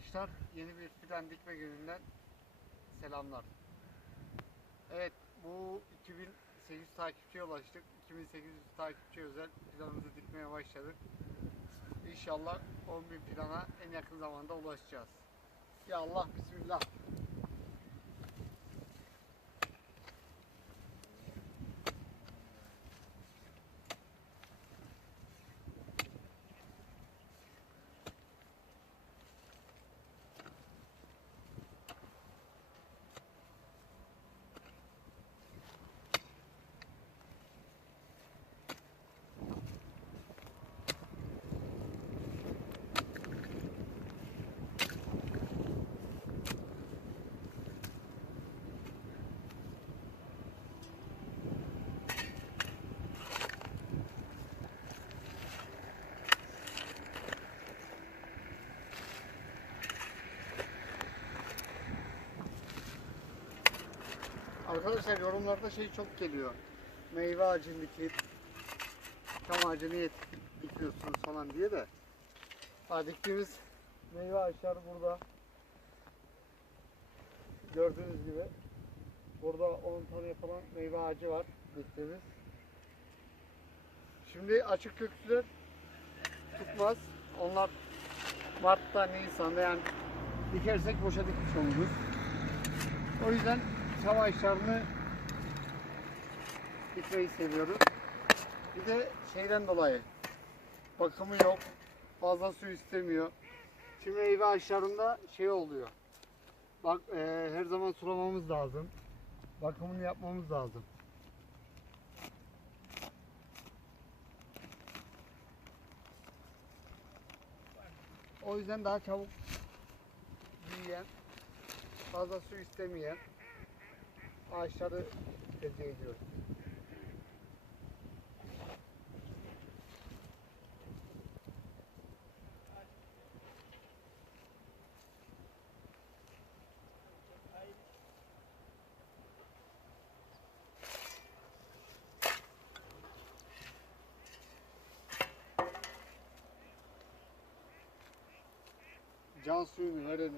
Arkadaşlar yeni bir fidan dikme gününden selamlar. Evet bu 2800 takipçiye ulaştık. 2800 takipçi özel fidanımızı dikmeye başladık. İnşallah 10.000 fidana en yakın zamanda ulaşacağız. Ya Allah bismillah. Arkadaşlar yorumlarda şey çok geliyor. Meyve ağacını dikip çam ağacını yet dikiyorsunuz falan diye de. Ha, diktiğimiz meyve ağaçları burada. Gördüğünüz gibi. Burada 10 tane falan meyve ağacı var diktiğimiz. Şimdi açık köklüler tutmaz. Onlar Mart'ta, Nisan'da yani dikersek boşa dikmiş oluruz. O yüzden çam ağaçlarını dikmeyi seviyoruz. Bir de şeyden dolayı bakımı yok. Fazla su istemiyor. Şimdi meyve ağaçlarında şey oluyor. Bak e, her zaman sulamamız lazım. Bakımını yapmamız lazım. O yüzden daha çabuk büyüyen, fazla su istemeyen ağaçları tercih ediyoruz. Can suyunu verelim.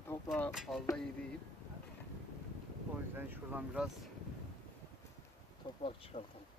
Toprağı fazla iyi değil. O yüzden şuradan biraz toprak çıkartalım.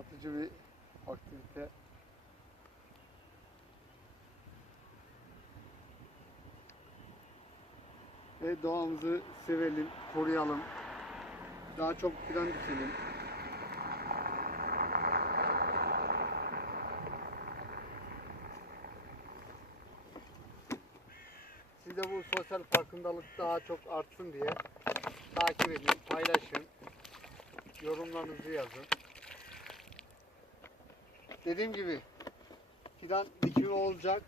Atlatıcı bir aktivite. Ve doğamızı sevelim, koruyalım. Daha çok fidan dikelim. Siz de bu sosyal farkındalık daha çok artsın diye takip edin, paylaşın. Yorumlarınızı yazın. Dediğim gibi fidan dikimi olacak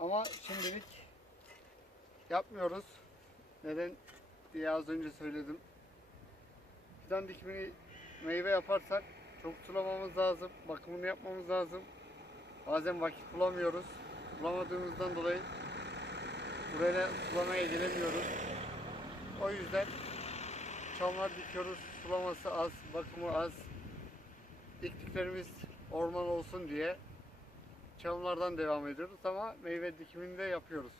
ama şimdilik yapmıyoruz. Neden diye az önce söyledim. Fidan dikimini meyve yaparsak çok sulamamız lazım, bakımını yapmamız lazım. Bazen vakit bulamıyoruz. Bulamadığımızdan dolayı buraya sulamaya gelemiyoruz. O yüzden çamlar dikiyoruz. Sulaması az, bakımı az. Diktiklerimiz orman olsun diye çamlardan devam ediyoruz ama meyve dikimini de yapıyoruz.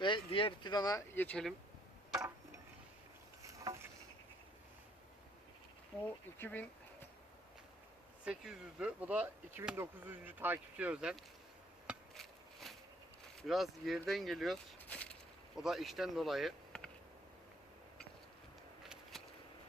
Ve diğer fidana geçelim. Bu 2800'dü. Bu da 2900. takipçi özel. Biraz yerden geliyoruz. O da işten dolayı.